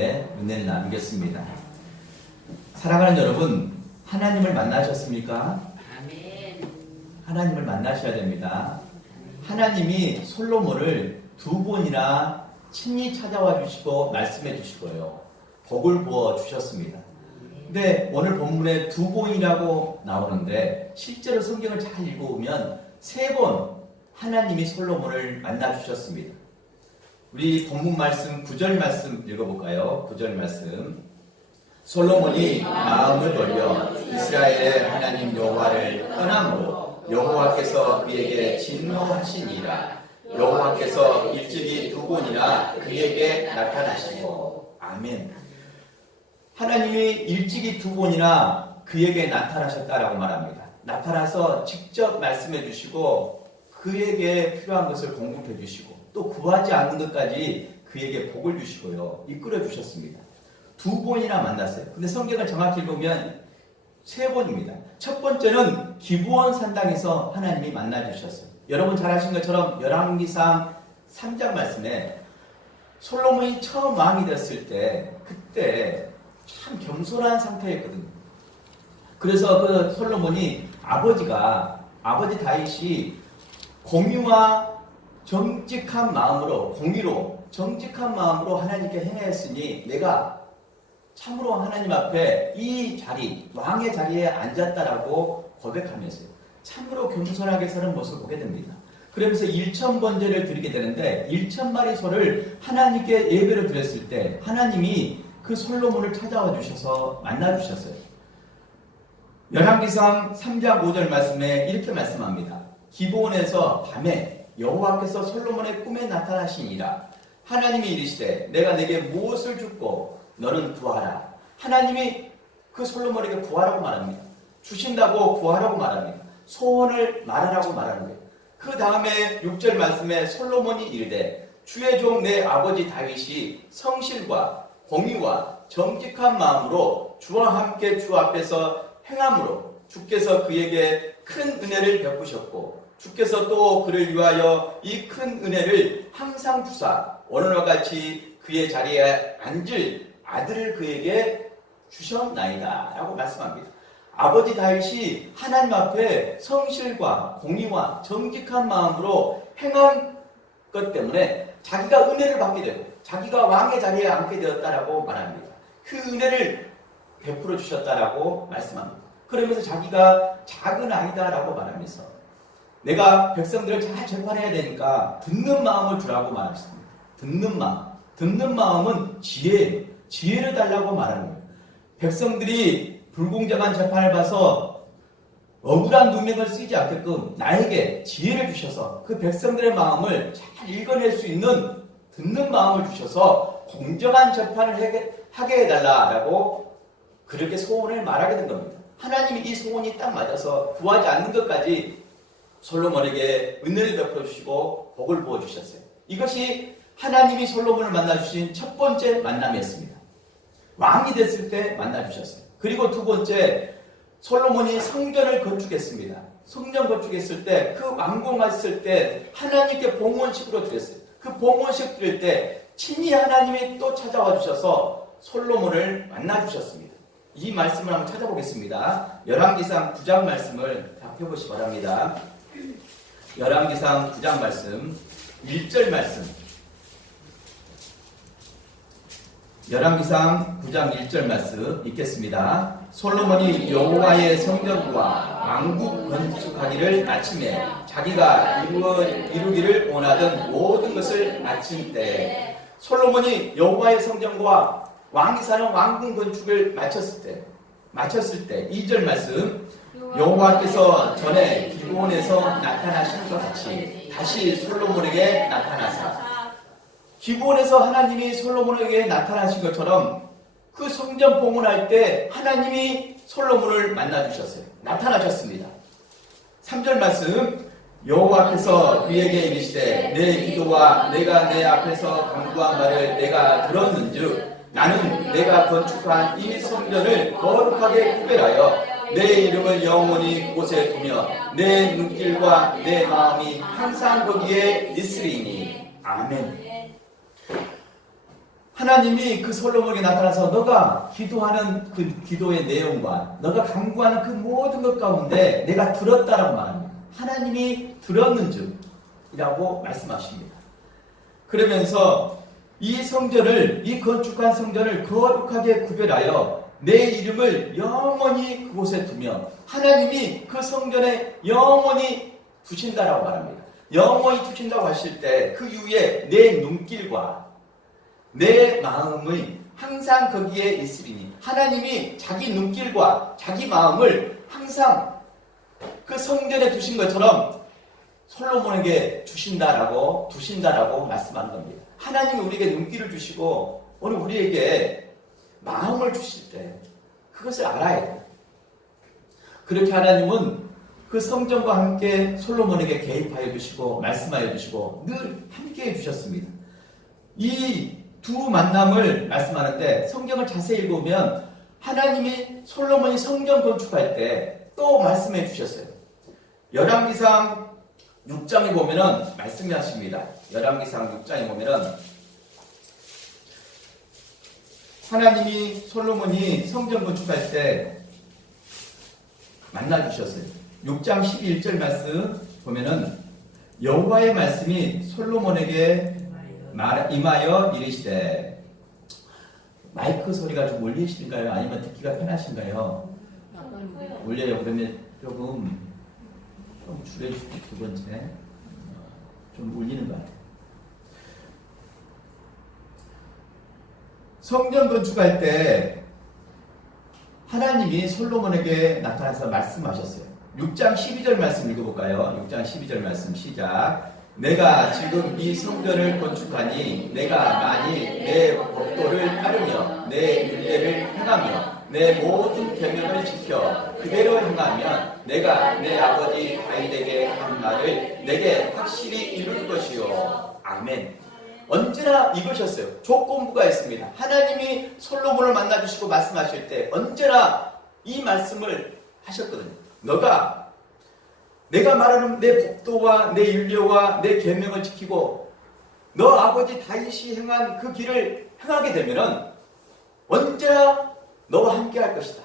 말씀에 은혜를 나누겠습니다. 사랑하는 여러분, 하나님을 만나셨습니까? 아멘. 하나님을 만나셔야 됩니다. 하나님이 솔로몬을 2번이나 친히 찾아와 주시고 말씀해 주시고요. 복을 부어 주셨습니다. 근데 오늘 본문에 2번이라고 나오는데 실제로 성경을 잘 읽어보면 3번 하나님이 솔로몬을 만나 주셨습니다. 우리 본문 말씀 9절 말씀 읽어볼까요? 9절 말씀. 솔로몬이 마음을 돌려 이스라엘의 하나님 여호와를 떠남으로 여호와께서 그에게 진노하시니라. 여호와께서 일찍이 2번이나 그에게 나타나시고. 아멘. 하나님이 일찍이 2번이나 그에게 나타나셨다라고 말합니다. 나타나서 직접 말씀해 주시고 그에게 필요한 것을 공급해 주시고 또 구하지 않는 것까지 그에게 복을 주시고요. 이끌어 주셨습니다. 2번이나 만났어요. 근데 성경을 정확히 보면 3번입니다. 첫 번째는 기브온 산당에서 하나님이 만나 주셨어요. 여러분 잘 아신 것처럼 열왕기상 3장 말씀에 솔로몬이 처음 왕이 됐을 때 그때 참 겸손한 상태였거든요. 그래서 그 솔로몬이 아버지 다윗이 공의와 정직한 마음으로 정직한 마음으로 하나님께 행하였으니 내가 참으로 하나님 앞에 이 자리, 왕의 자리에 앉았다라고 고백하면서요. 참으로 겸손하게 사는 모습을 보게 됩니다. 그러면서 1000번제를 드리게 되는데 1000마리 소를 하나님께 예배를 드렸을 때 하나님이 그 솔로몬을 찾아와 주셔서 만나 주셨어요. 열왕기상 3장 5절 말씀에 이렇게 말씀합니다. 기브온에서 밤에 여호와께서 솔로몬의 꿈에 나타나시니라. 하나님이 이르시되 내가 내게 무엇을 줍고 너는 구하라. 하나님이 그 솔로몬에게 구하라고 말합니다. 주신다고 구하라고 말합니다. 소원을 말하라고 말하는 거예요. 그 다음에 6절 말씀에 솔로몬이 이르되 주의 종 내 아버지 다윗이 성실과 공의와 정직한 마음으로 주와 함께 주 앞에서 행함으로 주께서 그에게 큰 은혜를 베푸셨고 주께서 또 그를 위하여 이 큰 은혜를 항상 주사 오늘과 같이 그의 자리에 앉을 아들을 그에게 주셨나이다 라고 말씀합니다. 아버지 다윗이 하나님 앞에 성실과 공의와 정직한 마음으로 행한 것 때문에 자기가 은혜를 받게 되고 자기가 왕의 자리에 앉게 되었다라고 말합니다. 그 은혜를 베풀어 주셨다라고 말씀합니다. 그러면서 자기가 작은 아이다라고 말하면서 내가 백성들을 잘 재판해야 되니까 듣는 마음을 주라고 말했습니다. 듣는 마음은 지혜를 달라고 말하는 거예요. 백성들이 불공정한 재판을 봐서 억울한 누명을 쓰지 않게끔 나에게 지혜를 주셔서 그 백성들의 마음을 잘 읽어낼 수 있는 듣는 마음을 주셔서 공정한 재판을 하게 해달라라고 그렇게 소원을 말하게 된 겁니다. 하나님이 이 소원이 딱 맞아서 구하지 않는 것까지 솔로몬에게 은혜를 베풀어 주시고 복을 부어 주셨어요. 이것이 하나님이 솔로몬을 만나 주신 첫 번째 만남이었습니다. 왕이 됐을 때 만나 주셨어요. 그리고 2번째, 솔로몬이 성전을 건축했습니다. 성전 건축했을 때 그 완공했을 때 하나님께 봉헌식으로 드렸어요. 그 봉헌식 드릴 때 친히 하나님이 또 찾아와 주셔서 솔로몬을 만나 주셨습니다. 이 말씀을 한번 찾아보겠습니다. 열왕기상 9장 말씀을 다 펴보시기 바랍니다. 열왕기상 9장 말씀 1절 말씀. 열왕기상 9장 1절 말씀 읽겠습니다. 솔로몬이 여호와의 성전과 왕국 건축하기를 마침에 자기가 이루기를 원하던 모든 것을 마친 때 솔로몬이 여호와의 성전과 왕이 사는 왕궁 건축을 마쳤을 때 2절 말씀 여호와께서 전에 기브온에서 나타나신 것 같이 다시 솔로몬에게 나타나사 기브온에서 하나님이 솔로몬에게 나타나신 것처럼 그 성전 봉헌할 때 하나님이 솔로몬을 만나 주셨어요. 나타나셨습니다. 3절 말씀 여호와께서 그에게 이르시되 내 기도와 내가 내 앞에서 간구한 말을 내가 들었는즉 나는 내가 건축한 이 성전을 거룩하게 구별하여 내 이름을 영원히 그곳에 두며 내 눈길과 내 마음이 항상 거기에 있으리니. 아멘. 하나님이 그 솔로몬에게 나타나서 너가 기도하는 그 기도의 내용과 너가 간구하는 그 모든 것 가운데 내가 들었다라고 말합니다. 하나님이 들었는즉 이라고 말씀하십니다. 그러면서 이 성전을, 이 건축한 성전을 거룩하게 구별하여 내 이름을 영원히 그곳에 두며 하나님이 그 성전에 영원히 두신다라고 말합니다. 영원히 두신다고 하실 때 그 이후에 내 눈길과 내 마음이 항상 거기에 있으리니 하나님이 자기 눈길과 자기 마음을 항상 그 성전에 두신 것처럼 솔로몬에게 두신다라고 말씀하는 겁니다. 하나님이 우리에게 눈길을 주시고 오늘 우리에게 마음을 주실 때 그것을 알아야 돼요. 그렇게 하나님은 그 성전과 함께 솔로몬에게 개입하여 주시고 말씀하여 주시고 늘 함께 해주셨습니다. 이 두 만남을 말씀하는데 성경을 자세히 읽으면 하나님이 솔로몬이 성전 건축할 때 또 말씀해 주셨어요. 열왕기상 6장에 보면은 말씀이 하십니다. 열왕기상 6장에 보면은 하나님이 솔로몬이 성전 건축할 때 만나 주셨어요. 6장 11절 말씀 보면은 여호와의 말씀이 솔로몬에게 임하여 이르시되, 마이크 소리가 좀 울리시는가요? 아니면 듣기가 편하신가요? 울려요. 그러면 조금 좀 줄여주시고 두 번째 좀 울리는 것 같아요. 성전 건축할 때 하나님이 솔로몬에게 나타나서 말씀하셨어요. 6장 12절 말씀 읽어볼까요? 6장 12절 말씀 시작. 내가 지금 이 성전을 건축하니 내가 만일 내 법도를 따르며 내 율례를 행하며 내 모든 계명을 지켜 그대로 행하면 내가 내 아버지 다윗에게 한 말을 내게 확실히 이룰 것이요. 아멘. 언제나 이것이었어요. 조건부가 있습니다. 하나님이 솔로몬을 만나주시고 말씀하실 때 언제나 이 말씀을 하셨거든요. 내가 말하는 내 법도와 내 율례와 내 계명을 지키고 너 아버지 다윗이 행한 그 길을 행하게 되면은 언제나 너와 함께 할 것이다.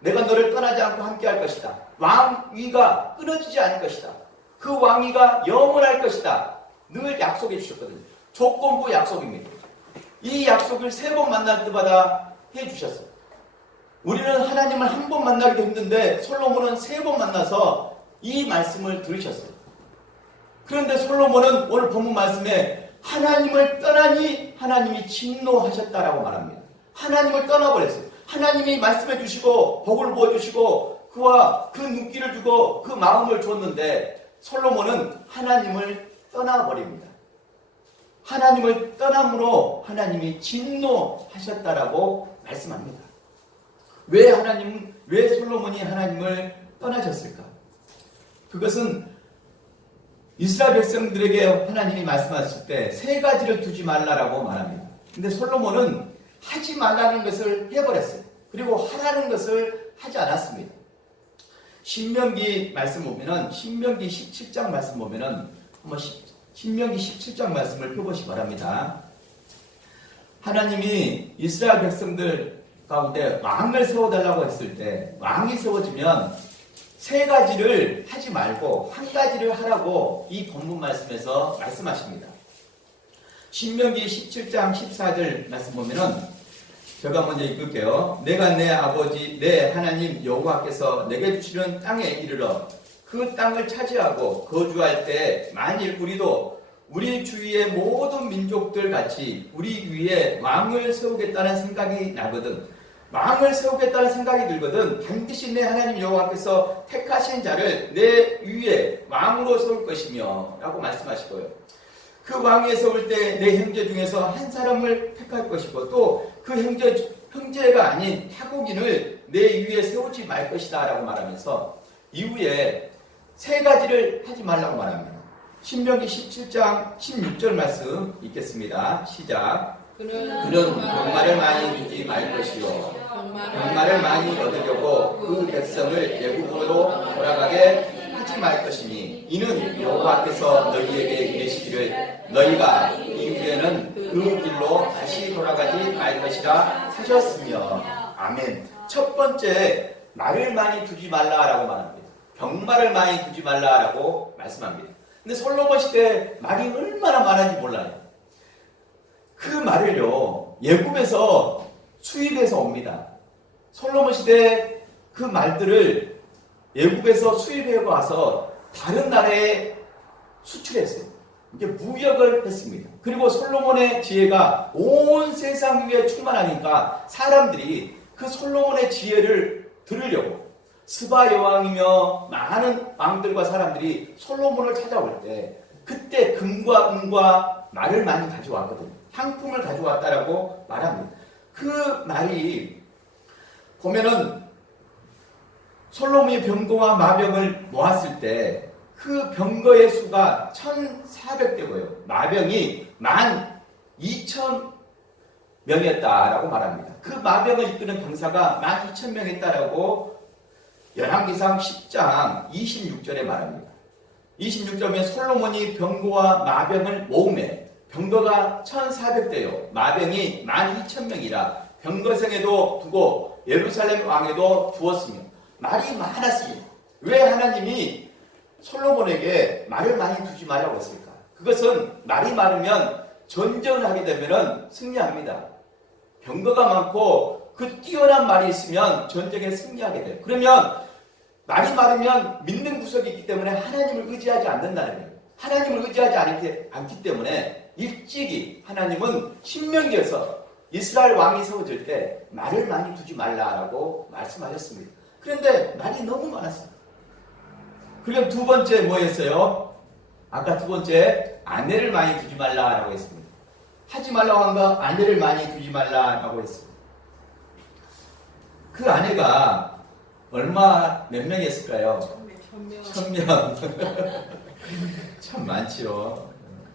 내가 너를 떠나지 않고 함께 할 것이다. 왕위가 끊어지지 않을 것이다. 그 왕위가 영원할 것이다. 늘 약속해 주셨거든요. 조건부 약속입니다. 이 약속을 3번 만날 때마다 해주셨어요. 우리는 하나님을 한 번 만나기도 힘든데 솔로몬은 3번 만나서 이 말씀을 들으셨어요. 그런데 솔로몬은 오늘 본문 말씀에 하나님을 떠나니 하나님이 진노하셨다라고 말합니다. 하나님을 떠나버렸어요. 하나님이 말씀해 주시고 복을 부어주시고 그와 그 눈길을 주고 그 마음을 줬는데 솔로몬은 하나님을 떠나버립니다. 하나님을 떠남으로 하나님이 진노하셨다라고 말씀합니다. 왜 솔로몬이 하나님을 떠나셨을까? 그것은 이스라엘 백성들에게 하나님이 말씀하실 때 3가지를 두지 말라라고 말합니다. 근데 솔로몬은 하지 말라는 것을 해버렸어요. 그리고 하라는 것을 하지 않았습니다. 신명기 말씀 보면은 신명기 17장 말씀 보면은 한번 신명기 17장 말씀을 펴보시기 바랍니다. 하나님이 이스라엘 백성들 가운데 왕을 세워달라고 했을 때 왕이 세워지면 3가지를 하지 말고 1가지를 하라고 이 본문 말씀에서 말씀하십니다. 신명기 17장 14절 말씀 보면은 제가 먼저 읽을게요. 내가 내 아버지 내 하나님 여호와께서 내게 주시는 땅에 이르러 그 땅을 차지하고 거주할 때 만일 우리도 우리 주위의 모든 민족들 같이 우리 위에 왕을 세우겠다는 생각이 나거든. 왕을 세우겠다는 생각이 들거든 반드시 내 하나님 여호와께서 택하신 자를 내 위에 왕으로 세울 것이며 라고 말씀하시고요. 그 왕위에 세울 때 내 형제 중에서 한 사람을 택할 것이고 또 그 형제가 아닌 타국인을 내 위에 세우지 말 것이다 라고 말하면서 이후에 3가지를 하지 말라고 말합니다. 신명기 17장 16절 말씀 읽겠습니다. 시작. 그는 병마를 많이 두지 말 것이요 병마를 많이 얻으려고 그 백성을 애굽으로 돌아가게 하지 말 것이니 이는 여호와께서 너희에게 이르시기를 너희가 이후에는 그 길로 다시 돌아가지 말 것이라 하셨으며. 아멘. 첫 번째, 말을 많이 두지 말라라고 말합니다. 병말을 많이 두지 말라라고 말씀합니다. 근데 솔로몬 시대에 말이 얼마나 많은지 몰라요. 그 말을요, 예굽에서 수입해서 옵니다. 솔로몬 시대에 그 말들을 예굽에서 수입해 와서 다른 나라에 수출했어요. 이게 무역을 했습니다. 그리고 솔로몬의 지혜가 온 세상 위에 충만하니까 사람들이 그 솔로몬의 지혜를 들으려고 스바 여왕이며 많은 왕들과 사람들이 솔로몬을 찾아올 때 그때 금과 은과 말을 많이 가져왔거든요. 향품을 가져왔다라고 말합니다. 그 말이 보면은 솔로몬이 병거와 마병을 모았을 때 그 병거의 수가 1,400대고요. 마병이 12,000명이었다라고 말합니다. 그 마병을 이끄는 병사가 12,000명이었다라고 열왕기상 10장 26절에 말합니다. 26절에 솔로몬이 병거와 마병을 모으매 병거가 1,400대요. 마병이 12,000명이라 병거성에도 두고 예루살렘 왕에도 두었으며 말이 많았으니 왜 하나님이 솔로몬에게 말을 많이 두지 말라고 했을까? 그것은 말이 많으면 전쟁을 하게 되면 승리합니다. 병거가 많고 그 뛰어난 말이 있으면 전쟁에 승리하게 돼요. 그러면 말이 많으면 믿는 구석이 있기 때문에 하나님을 의지하지 않는다는 거예요. 하나님을 의지하지 않기 때문에 일찍이 하나님은 신명기에서 이스라엘 왕이 세워질 때 말을 많이 두지 말라라고 말씀하셨습니다. 그런데 말이 너무 많았어요. 그리고 두 번째 뭐였어요? 아까 두 번째 아내를 많이 두지 말라라고 했습니다. 하지 말라고 한 거 아내를 많이 두지 말라라고 했습니다. 그 아내가 몇 명이었을까요? 1,000명. 참 많지요.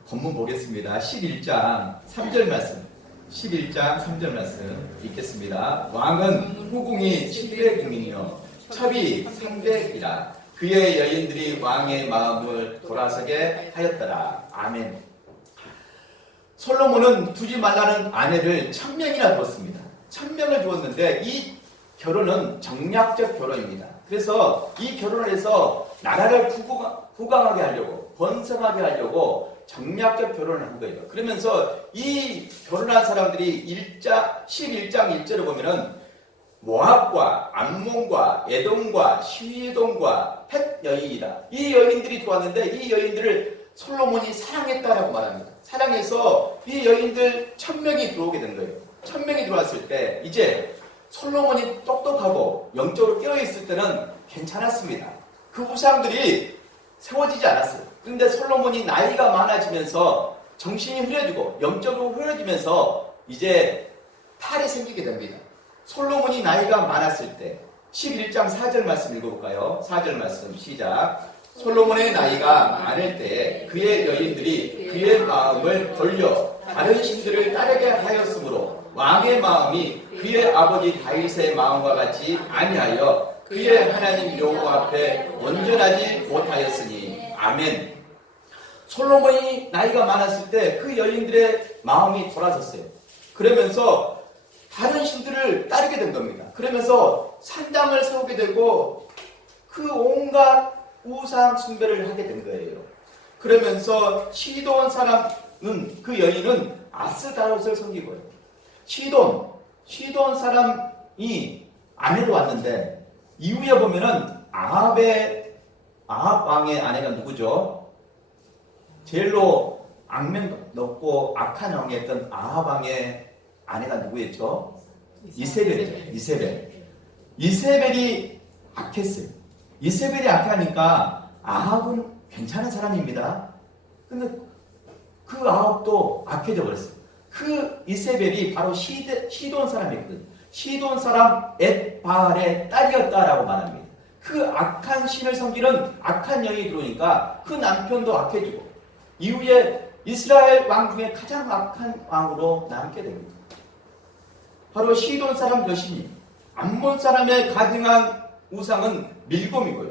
본문 보겠습니다. 11장 3절 말씀. 11장 3절 말씀 읽겠습니다. 왕은 후궁이 700명이요 첩이 300이라 그의 여인들이 왕의 마음을 돌아서게 하였더라. 아멘. 솔로몬은 두지 말라는 아내를 1,000명이나 두었습니다. 1,000명을 두었는데 이 결혼은 정략적 결혼입니다. 그래서 이 결혼을 해서 나라를 부강하게 하려고 번성하게 하려고 정략적 결혼을 한 거예요. 그러면서 이 결혼한 사람들이 11장 1절을 보면은 모압과 암몬과 에돔과 시돈과 헷 여인이다. 이 여인들이 들어왔는데 이 여인들을 솔로몬이 사랑했다라고 말합니다. 사랑해서 이 여인들 1,000명이 들어오게 된 거예요. 1,000명이 들어왔을 때 이제 솔로몬이 똑똑하고 영적으로 깨어있을 때는 괜찮았습니다. 그 우상들이 세워지지 않았어요. 그런데 솔로몬이 나이가 많아지면서 정신이 흐려지고 영적으로 흐려지면서 이제 탈이 생기게 됩니다. 솔로몬이 나이가 많았을 때 11장 4절 말씀 읽어볼까요? 4절 말씀 시작. 솔로몬의 나이가 많을 때에 그의 여인들이 그의 마음을 돌려 다른 신들을 따르게 하였으므로 왕의 마음이 그의 아버지 다윗의 마음과 같이 아니하여 그의 하나님 여호와 앞에 온전하지 못하였으니. 아멘. 솔로몬이 나이가 많았을 때 그 여인들의 마음이 돌아섰어요. 그러면서 다른 신들을 따르게 된 겁니다. 그러면서 산당을 세우게 되고 그 온갖 우상 숭배를 하게 된 거예요. 그러면서 시돈 사람은 그 여인은 아스다롯을 섬기고요. 시돈 사람이 아내로 왔는데 이후에 보면은 아합 왕의 아내가 누구죠? 제일로 악명 높고 악한 왕이었던 아합 왕의 아내가 누구였죠? 이세벨이죠. 이세벨이 악했어요. 이세벨이 악하니까 아합은 괜찮은 사람입니다. 근데 그 아합도 악해져 버렸어요. 그 이세벨이 바로 시돈 사람이거든요. 시돈 사람 엣바알의 딸이었다라고 말합니다. 그 악한 신을 섬기는 악한 영이 들어오니까 그 남편도 악해지고 이후에 이스라엘 왕 중에 가장 악한 왕으로 남게 됩니다. 바로 시돈 사람 여신이 암몬 사람의 가증한 우상은 밀곰이고요.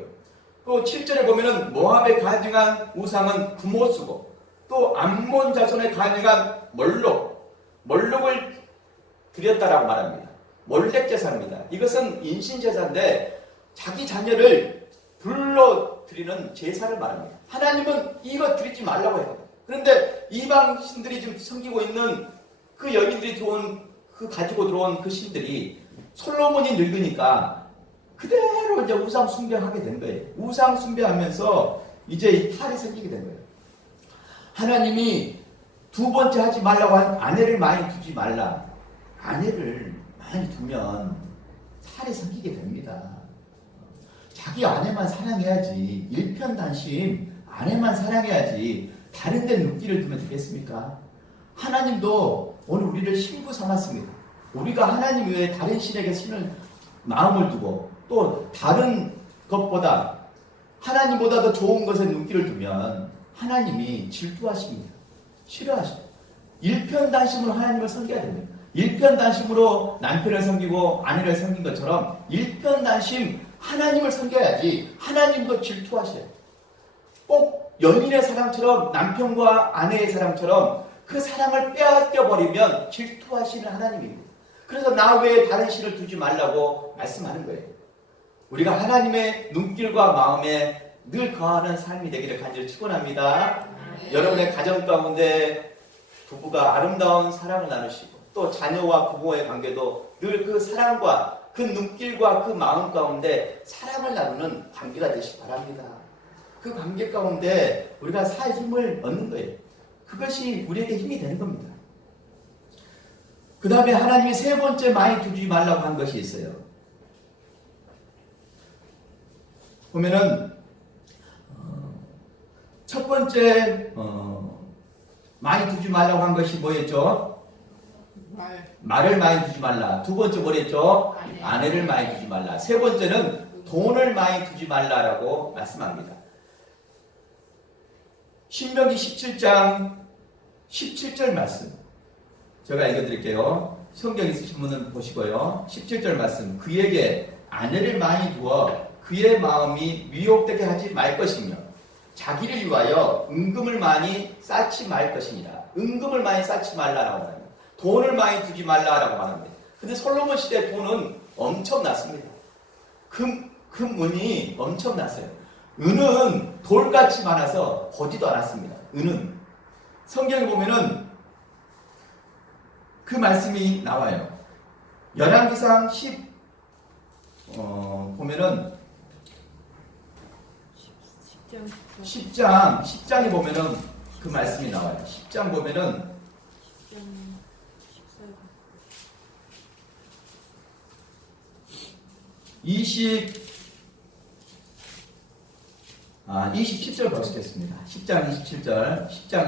또 7절에 보면은 모압의 가증한 우상은 부모스고 또 암몬 자손의 가증한 몰록 몰록을 드렸다라고 말합니다. 몰렉 제사입니다. 이것은 인신제사인데 자기 자녀를 불러드리는 제사를 말합니다. 하나님은 이거 드리지 말라고 해요. 그런데 이방신들이 지금 섬기고 있는 그 여인들이 들어온 가지고 들어온 그 신들이 솔로몬이 늙으니까 그대로 이제 우상 숭배하게 된 거예요. 우상 숭배하면서 이제 이 탈이 생기게 된 거예요. 하나님이 두 번째 하지 말라고 한 아내를 많이 두지 말라. 아내를 많이 두면 탈이 생기게 됩니다. 자기 아내만 사랑해야지. 일편단심 아내만 사랑해야지. 다른 데 눈길을 두면 되겠습니까? 하나님도 오늘 우리를 신부 삼았습니다. 우리가 하나님 외에 다른 신에게 마음을 두고 또 다른 것보다 하나님보다 더 좋은 것에 눈길을 두면 하나님이 질투하십니다. 싫어하십니다. 일편단심으로 하나님을 섬겨야 됩니다. 일편단심으로 남편을 섬기고 아내를 섬긴 것처럼 일편단심 하나님을 섬겨야지 하나님도 질투하셔요. 꼭 연인의 사랑처럼 남편과 아내의 사랑처럼 그 사랑을 빼앗겨버리면 질투하시는 하나님입니다. 그래서 나 외에 다른 신을 두지 말라고 말씀하는 거예요. 우리가 하나님의 눈길과 마음에 늘 거하는 삶이 되기를 간절히 축원합니다. 여러분의 가정 가운데 부부가 아름다운 사랑을 나누시고 또 자녀와 부모의 관계도 늘 그 사랑과 그 눈길과 그 마음 가운데 사랑을 나누는 관계가 되시기 바랍니다. 그 관계 가운데 우리가 살 힘을 얻는 거예요. 그것이 우리에게 힘이 되는 겁니다. 그 다음에 하나님이 세 번째 많이 두지 말라고 한 것이 있어요. 보면은 첫 번째 많이 두지 말라고 한 것이 뭐였죠? 말을 많이 두지 말라. 두 번째 뭐랬죠? 아내를 많이 두지 말라. 세 번째는 돈을 많이 두지 말라라고 말씀합니다. 신명기 17장 17절 말씀 제가 읽어드릴게요. 성경 있으신 분은 보시고요. 17절 말씀 그에게 아내를 많이 두어 그의 마음이 미혹되게 하지 말 것이며 자기를 위하여 은금을 많이 쌓지 말 것이니라. 은금을 많이 쌓지 말라라고 말합니다. 돈을 많이 두지 말라라고 말합니다. 근데 솔로몬 시대 돈은 엄청났습니다. 금은이 엄청났어요. 은은 돌같이 많아서 보지도 않았습니다. 은은 성경에 보면은 그 말씀이 나와요. 열왕기상 10 보면은 10장에 보면은 그 말씀이 나와요. 10장 보면은 27절 보시겠습니다. 10장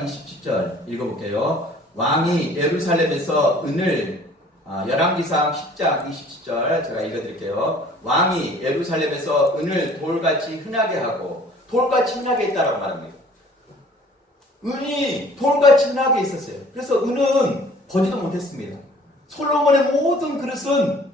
27절 읽어볼게요. 왕이 예루살렘에서 은을 열왕기상 10장 27절 제가 읽어드릴게요. 왕이 예루살렘에서 은을 돌같이 흔하게 하고 돌같이 흔하게 했다라고 말합니다. 은이 돌같이 흔하게 있었어요. 그래서 은은 보지도 못했습니다. 솔로몬의 모든 그릇은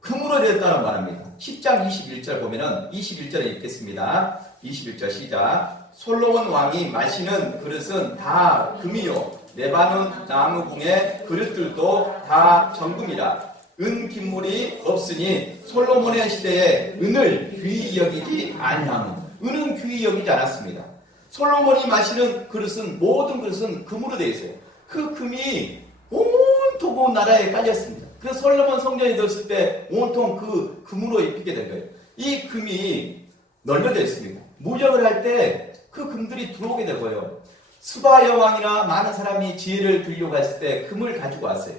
금으로 되었다고 말합니다. 10장 21절 보면은 21절에 읽겠습니다. 21절 시작. 솔로몬 왕이 마시는 그릇은 다 금이요 레바논 나무궁의 그릇들도 다 정금이라. 은 김물이 없으니 솔로몬의 시대에 은을 귀히 여기지 아니하며 은은 귀히 여기지 않았습니다. 솔로몬이 마시는 그릇은 모든 그릇은 금으로 되어 있어요. 그 금이 온통 온 나라에 깔렸습니다. 그래서 솔로몬 성전에 들었을 때 온통 그 금으로 입히게 된 거예요. 이 금이 널려져 있습니다. 무역을 할 때 그 금들이 들어오게 되고요. 스바 여왕이나 많은 사람이 지혜를 들려고 했을 때 금을 가지고 왔어요.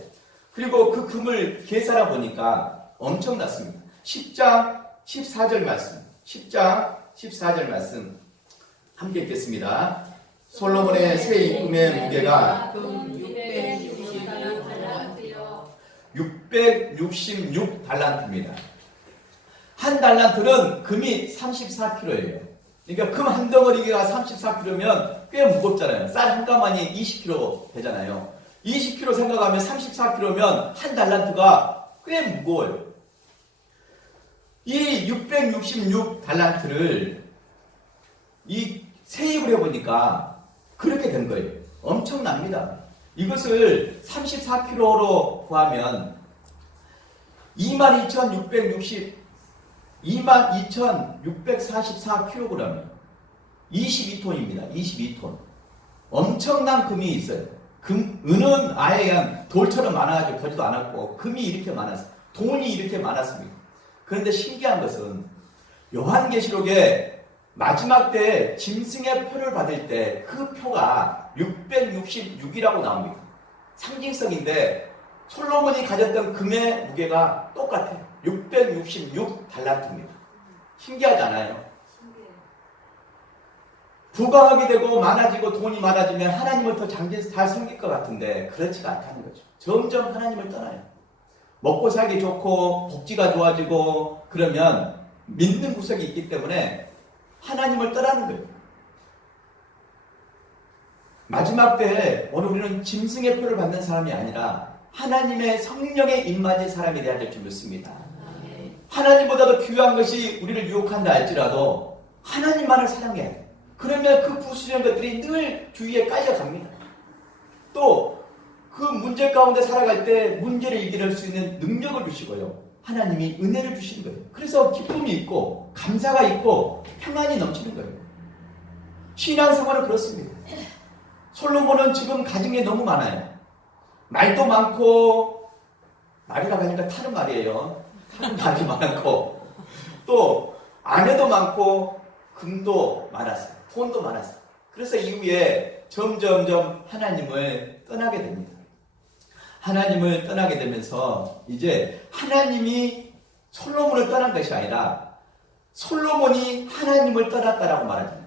그리고 그 금을 계산해 보니까 엄청났습니다. 10장 14절 말씀 10장 14절 말씀 함께 읽겠습니다. 솔로몬의 새 임금의 무게가 666달란트입니다. 한 달란트는 금이 34kg예요. 그러니까 금 한 덩어리가 34kg면 꽤 무겁잖아요. 쌀 한 가마니 20kg 되잖아요. 20kg 생각하면 34kg면 한 달란트가 꽤 무거워요. 이 666달란트를 이 세입을 해보니까 그렇게 된 거예요. 엄청납니다. 이것을 34kg로 구하면 22,644kg, 22톤입니다. 22톤. 엄청난 금이 있어요. 은은 아예 그냥 돌처럼 많아가지고 보지도 않았고, 금이 이렇게 많았어요. 돈이 이렇게 많았습니다. 그런데 신기한 것은 요한계시록에 마지막 때에 짐승의 표를 받을 때 그 표가 666이라고 나옵니다. 상징성인데 솔로몬이 가졌던 금의 무게가 똑같아요. 666달란트입니다. 신기하지 않아요? 부강하게 되고 많아지고 돈이 많아지면 하나님을 더 잘 섬길 것 같은데 그렇지가 않다는 거죠. 점점 하나님을 떠나요. 먹고 살기 좋고 복지가 좋아지고 그러면 믿는 구석이 있기 때문에 하나님을 떠나는 거예요. 마지막 때에 오늘 우리는 짐승의 표를 받는 사람이 아니라 하나님의 성령의 임마진 사람이 되어야 될 줄 믿습니다. 하나님보다도 귀한 것이 우리를 유혹한다 할지라도 하나님만을 사랑해야 돼요. 그러면 그 부수적인 것들이 늘 주위에 깔려갑니다. 또 그 문제 가운데 살아갈 때 문제를 이겨낼 수 있는 능력을 주시고요. 하나님이 은혜를 주시는 거예요. 그래서 기쁨이 있고 감사가 있고 평안이 넘치는 거예요. 신앙생활은 그렇습니다. 솔로몬은 지금 가진 게 너무 많아요. 말도 많고, 말이라고 하니까 타는 말이에요. 타는 말이 많고, 또 아내도 많고, 금도 많았어요. 돈도 많았어요. 그래서 이후에 점점점 하나님을 떠나게 됩니다. 하나님을 떠나게 되면서 이제 하나님이 솔로몬을 떠난 것이 아니라 솔로몬이 하나님을 떠났다라고 말합니다.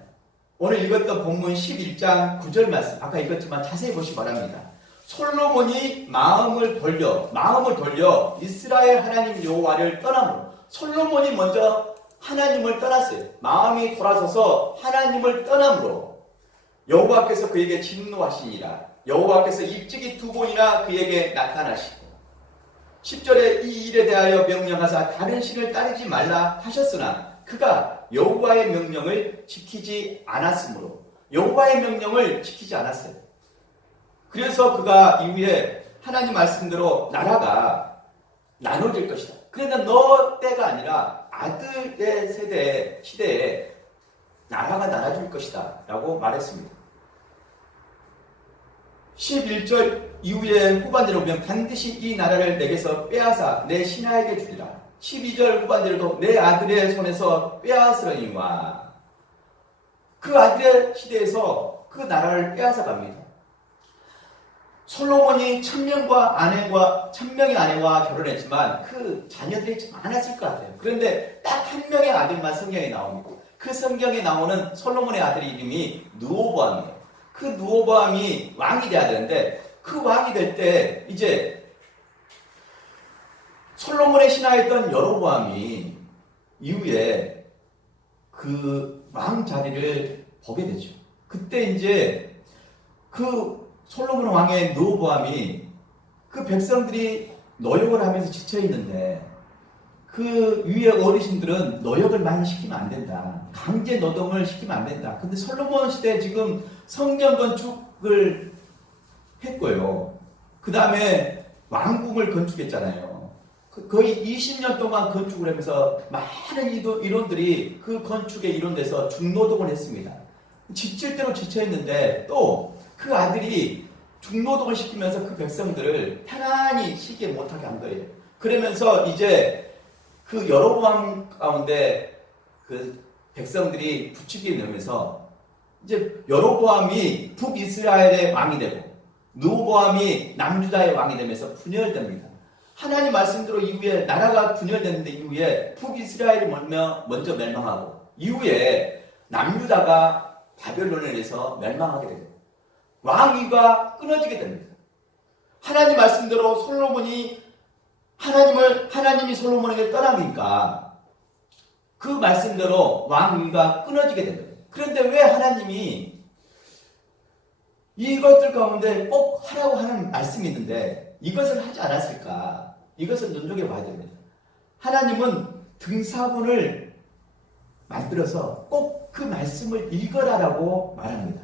오늘 읽었던 본문 11장 9절 말씀, 아까 읽었지만 자세히 보시기 바랍니다. 솔로몬이 마음을 돌려 이스라엘 하나님 여호와를 떠남으로 솔로몬이 먼저 하나님을 떠났어요. 마음이 돌아서서 하나님을 떠남으로 여호와께서 그에게 진노하시니라. 여호와께서 일찍이 두 번이나 그에게 나타나시고 10절에 이 일에 대하여 명령하사 다른 신을 따르지 말라 하셨으나 그가 여호와의 명령을 지키지 않았으므로 여호와의 명령을 지키지 않았어요. 그래서 그가 이후에 하나님 말씀대로 나라가 나눠질 것이다. 그러나 너 때가 아니라 아들의 시대에 나라가 나눠질 것이다 라고 말했습니다. 11절 이후에 후반대로 보면 반드시 이 나라를 내게서 빼앗아 내 신하에게 주리라. 12절 후반대로도 내 아들의 손에서 빼앗으려니와 그 아들의 시대에서 그 나라를 빼앗아 갑니다. 솔로몬이 1000명의 아내와 결혼했지만 그 자녀들이 참 많았을 것 같아요. 그런데 딱 한 명의 아들만 성경에 나옵니다. 그 성경에 나오는 솔로몬의 아들 이름이 르호보암이에요. 그 르호보암이 왕이 돼야 되는데 그 왕이 될 때 이제 솔로몬의 신하였던 여로보암이 이후에 그 왕 자리를 보게 되죠. 그때 이제 그 솔로몬 왕의 르호보암이 그 백성들이 노역을 하면서 지쳐 있는데 그 위에 어르신들은 노역을 많이 시키면 안 된다. 강제 노동을 시키면 안 된다. 근데 솔로몬 시대에 지금 성전 건축을 했고요. 그 다음에 왕궁을 건축했잖아요. 거의 20년 동안 건축을 하면서 많은 이론들이 그 건축에 이론돼서 중노동을 했습니다. 지칠 대로 지쳐있는데 또 그 아들이 중노동을 시키면서 그 백성들을 편안히 쉬게 못하게 한 거예요. 그러면서 이제 그 여로보암 가운데 그 백성들이 부추기게 되면서 이제 여로보암이 북이스라엘의 왕이 되고 르호보암이 남유다의 왕이 되면서 분열됩니다. 하나님 말씀대로 이후에 나라가 분열됐는데 이후에 북이스라엘이 먼저 멸망하고 이후에 남유다가 바벨론에 의해서 멸망하게 됩니다. 왕위가 끊어지게 됩니다. 하나님 말씀대로 하나님이 솔로몬에게 떠나니까 그 말씀대로 왕위가 끊어지게 됩니다. 그런데 왜 하나님이 이것들 가운데 꼭 하라고 하는 말씀이 있는데 이것을 하지 않았을까? 이것을 눈여겨봐야 됩니다. 하나님은 등사본을 만들어서 꼭 그 말씀을 읽어라라고 말합니다.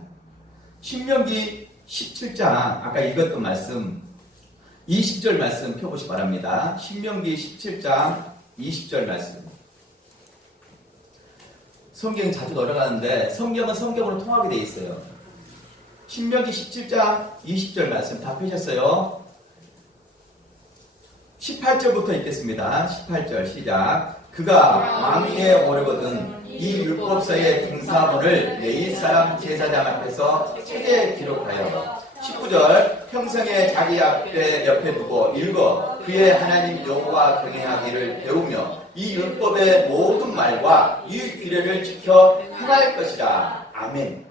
신명기 17장 아까 읽었던 말씀 20절 말씀 펴보시기 바랍니다. 신명기 17장 20절 말씀. 성경 자주 돌아가는데 성경은 성경으로 통하게 돼 있어요. 신명기 17장 20절 말씀 다 펴셨어요. 18절부터 읽겠습니다. 18절 시작. 그가 왕위에 오르거든 이 율법서의 등사본을 레위 사람 제사장 앞에서 책에 기록하여 19절 평생에 자기 옆에 두고 읽어 그의 하나님 여호와 경외하기를 배우며 이 율법의 모든 말과 이 규례를 지켜 행할 것이라. 아멘.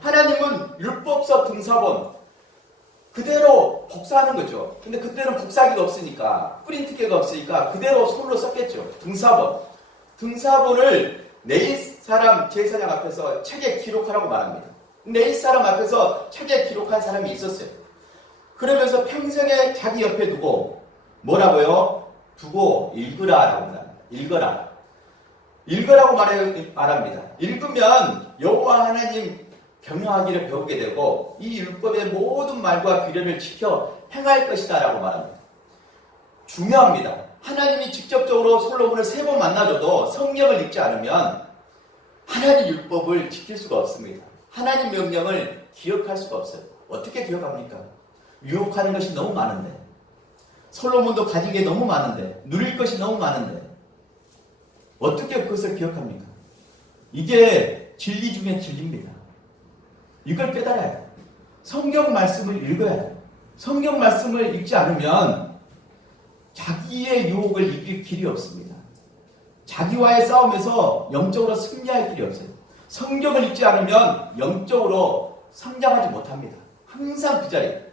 하나님은 율법서 등사본 그대로 복사하는 거죠. 근데 그때는 복사기가 없으니까 프린트기가 없으니까 그대로 손으로 썼겠죠. 등사본을 레위 사람 제사장 앞에서 책에 기록하라고 말합니다. 레위 사람 앞에서 책에 기록한 사람이 있었어요. 그러면서 평생에 자기 옆에 두고 뭐라고요? 두고 읽으라라고 말합니다. 읽으라고 말합니다. 읽으면 여호와 하나님 경영하기를 배우게 되고 이 율법의 모든 말과 규례를 지켜 행할 것이다 라고 말합니다. 중요합니다. 하나님이 직접적으로 솔로몬을 3번 만나줘도 성경을 읽지 않으면 하나님 율법을 지킬 수가 없습니다. 하나님 명령을 기억할 수가 없어요. 어떻게 기억합니까? 유혹하는 것이 너무 많은데, 솔로몬도 가진 게 너무 많은데, 누릴 것이 너무 많은데 어떻게 그것을 기억합니까? 이게 진리 중에 진리입니다. 이걸 깨달아야 돼요. 성경 말씀을 읽어야 돼요. 성경 말씀을 읽지 않으면 자기의 유혹을 이길 길이 없습니다. 자기와의 싸움에서 영적으로 승리할 길이 없어요. 성경을 읽지 않으면 영적으로 성장하지 못합니다. 항상 그 자리에.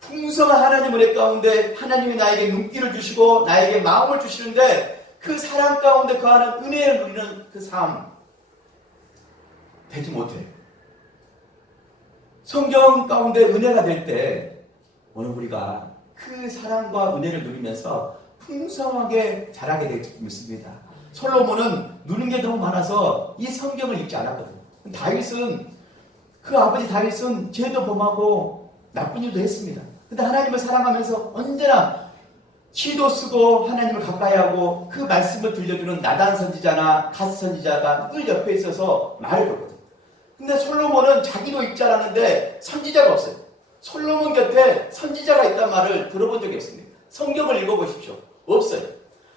풍성한 하나님 은혜 가운데 하나님이 나에게 눈길을 주시고 나에게 마음을 주시는데 그 사랑 가운데 거하는 은혜를 누리는 그 삶 되지 못해요. 성경 가운데 은혜가 될 때 오늘 우리가 그 사랑과 은혜를 누리면서 풍성하게 자라게 될 줄 믿습니다. 솔로몬은 누린 게 너무 많아서 이 성경을 읽지 않았거든요. 그 아버지 다윗은 죄도 범하고 나쁜 일도 했습니다. 근데 하나님을 사랑하면서 언제나 시도 쓰고 하나님을 가까이 하고 그 말씀을 들려주는 나단 선지자나 갓 선지자가 늘 옆에 있어서 말을 걸거든요. 근데 솔로몬은 자기도 읽지 않았는데 선지자가 없어요. 솔로몬 곁에 선지자가 있단 말을 들어본 적이 없습니다. 성경을 읽어보십시오. 없어요.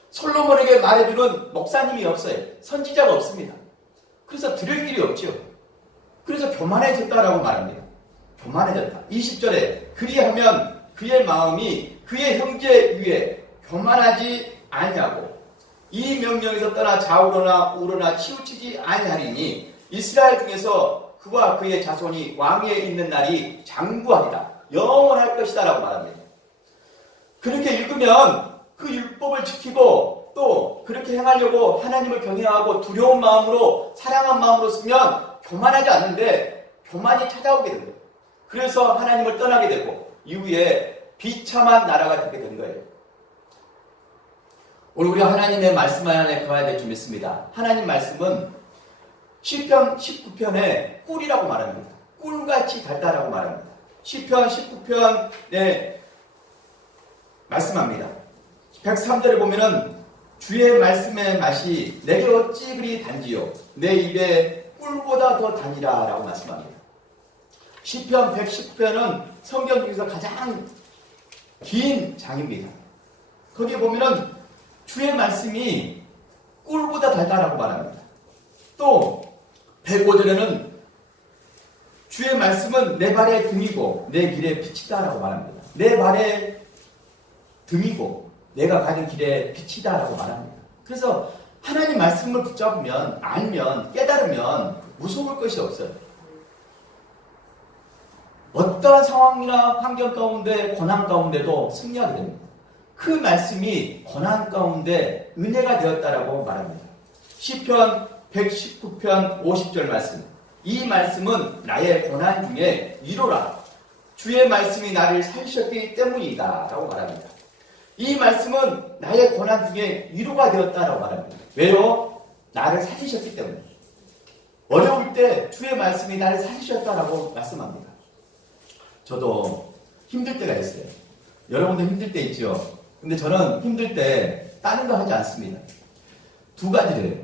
솔로몬에게 말해주는 목사님이 없어요. 선지자가 없습니다. 그래서 들을 길이 없죠. 그래서 교만해졌다라고 말합니다. 교만해졌다. 20절에 그리하면 그의 마음이 그의 형제 위에 교만하지 아니하고 이 명령에서 떠나 좌우로나 우로나 치우치지 아니하리니 이스라엘 중에서 그와 그의 자손이 왕위에 있는 날이 장구하리라. 영원할 것이다 라고 말합니다. 그렇게 읽으면 그 율법을 지키고 또 그렇게 행하려고 하나님을 경외하고 두려운 마음으로 사랑한 마음으로 쓰면 교만하지 않는데 교만이 찾아오게 됩니다. 그래서 하나님을 떠나게 되고 이후에 비참한 나라가 되게 된 거예요. 오늘 우리가 하나님의 말씀 안에 거해야 될 줄 믿습니다. 하나님 말씀은 시편 19편에 꿀이라고 말합니다. 꿀같이 달달하고 말합니다. 시편 19편에 말씀합니다. 103절에 보면은 주의 말씀의 맛이 내게 어찌 그리 단지요 내 입에 꿀보다 더 단이라 라고 말씀합니다. 시편 119편은 성경 중에서 가장 긴 장입니다. 거기에 보면은 주의 말씀이 꿀보다 달달하고 말합니다. 또 105절에는 주의 말씀은 내 발의 등이고 내 길의 빛이다 라고 말합니다. 내 발의 등이고 내가 가는 길의 빛이다 라고 말합니다. 그래서 하나님 말씀을 붙잡으면 알면 깨달으면 무서울 것이 없어요. 어떠한 상황이나 환경 가운데 고난 가운데도 승리하게 됩니다. 그 말씀이 고난 가운데 은혜가 되었다라고 말합니다. 시편 119편 50절 말씀. 이 말씀은 나의 고난 중에 위로라. 주의 말씀이 나를 살리셨기 때문이다 라고 말합니다. 이 말씀은 나의 고난 중에 위로가 되었다라고 말합니다. 왜요? 나를 살리셨기 때문에. 어려울 때 주의 말씀이 나를 살리셨다라고 말씀합니다. 저도 힘들 때가 있어요. 여러분도 힘들 때 있죠? 근데 저는 힘들 때 다른 거 하지 않습니다. 두 가지를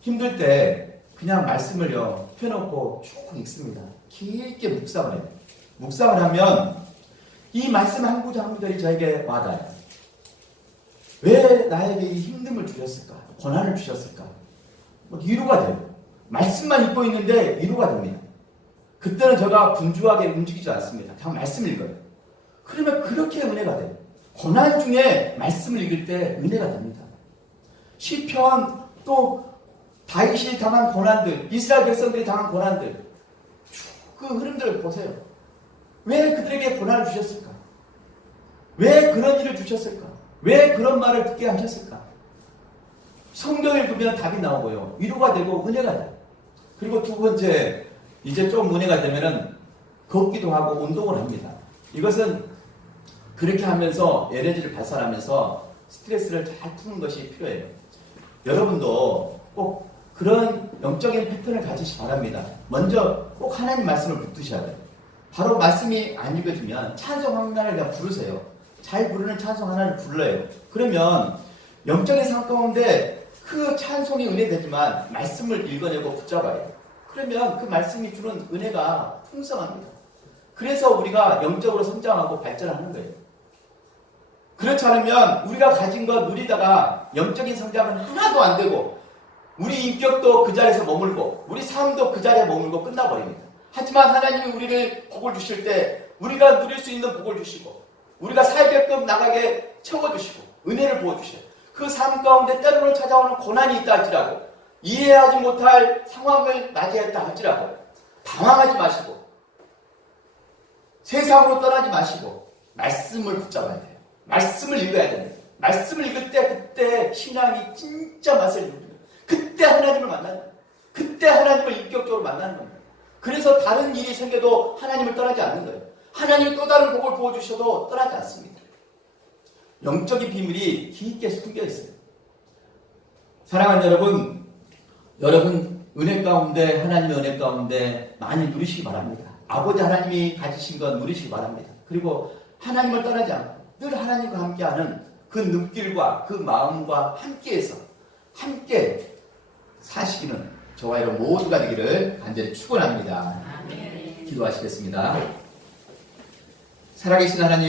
힘들 때 그냥 말씀을요 펴놓고 쭉 읽습니다. 길게 묵상을 해요. 묵상을 하면 이 말씀 한 구절 한 구절이 저에게 와닿아요. 왜 나에게 이 힘듦을 주셨을까? 고난을 주셨을까? 위로가 돼요. 말씀만 읽고 있는데 위로가 됩니다. 그때는 제가 분주하게 움직이지 않습니다. 그냥 말씀을 읽어요. 그러면 그렇게 은혜가 돼요. 고난 중에 말씀을 읽을 때 은혜가 됩니다. 시편 또 다윗이 당한 고난들, 이스라엘 백성들이 당한 고난들, 그 흐름들을 보세요. 왜 그들에게 고난을 주셨을까? 왜 그런 일을 주셨을까? 왜 그런 말을 듣게 하셨을까? 성경을 보면 답이 나오고요. 위로가 되고 은혜가 돼요. 그리고 두 번째, 이제 좀 은혜가 되면은 걷기도 하고 운동을 합니다. 이것은 그렇게 하면서 에너지를 발산하면서 스트레스를 잘 푸는 것이 필요해요. 여러분도 꼭 그런 영적인 패턴을 가지시 바랍니다. 먼저 꼭 하나님 말씀을 붙드셔야 돼요. 바로 말씀이 안 읽어지면 찬송 하나를 그냥 부르세요. 잘 부르는 찬송 하나를 불러요. 그러면 영적인 삶 가운데 그 찬송이 은혜되지만 말씀을 읽어내고 붙잡아요. 그러면 그 말씀이 주는 은혜가 풍성합니다. 그래서 우리가 영적으로 성장하고 발전하는 거예요. 그렇지 않으면 우리가 가진 것 누리다가 영적인 성장은 하나도 안 되고 우리 인격도 그 자리에서 머물고 우리 삶도 그 자리에 머물고 끝나버립니다. 하지만 하나님이 우리를 복을 주실 때 우리가 누릴 수 있는 복을 주시고 우리가 살게끔 나가게 채워주시고 은혜를 부어주셔요. 그 삶 가운데 때로는 찾아오는 고난이 있다 할지라도 이해하지 못할 상황을 맞이했다 할지라도 당황하지 마시고 세상으로 떠나지 마시고 말씀을 붙잡아야 돼요. 말씀을 읽어야 됩니다. 말씀을 읽을 때 그때 신앙이 진짜 맛을 입니다. 그때 하나님을 만나는 거예요. 그때 하나님을 인격적으로 만나는 겁니다. 그래서 다른 일이 생겨도 하나님을 떠나지 않는 거예요. 하나님이 또 다른 복을 부어주셔도 떠나지 않습니다. 영적인 비밀이 깊게 숨겨 있어요. 사랑하는 여러분, 여러분 은혜 가운데 하나님의 은혜 가운데 많이 누리시기 바랍니다. 아버지 하나님이 가지신 건 누리시기 바랍니다. 그리고 하나님을 떠나지 않고 늘 하나님과 함께하는 그 눈길과 그 마음과 함께해서 함께 사시기는 저와 여러분 모두가 되기를 간절히 축원합니다. 기도하시겠습니다. 살아계신 하나님